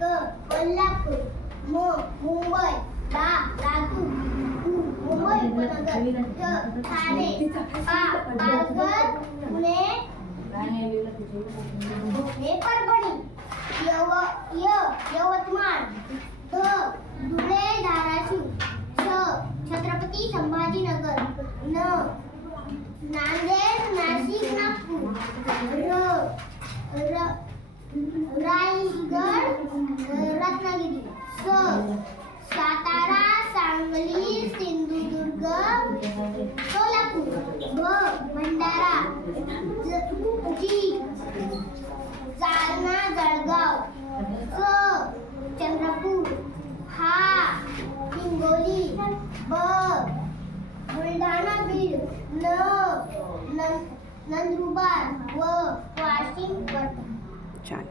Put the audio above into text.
क कोल्हापूर, म मुंबई, ला लातूर, मुंबई उपनगर, ठ ठाणे, पा पालघर, पुणे परभणी, यवतमाळ, ध धुळे धाराशिव, छत्रपती संभाजीनगर, नांदेड नाशिक नागपूर, रायगड रत्नागिरी, सातारा सांगली सिंधुदुर्ग सोलापूर, भंडारा जालना जळगाव, चंद्रपूर, हिंगोली, बुलढाणा बीड, नंदुरबार व वाशिम. छान.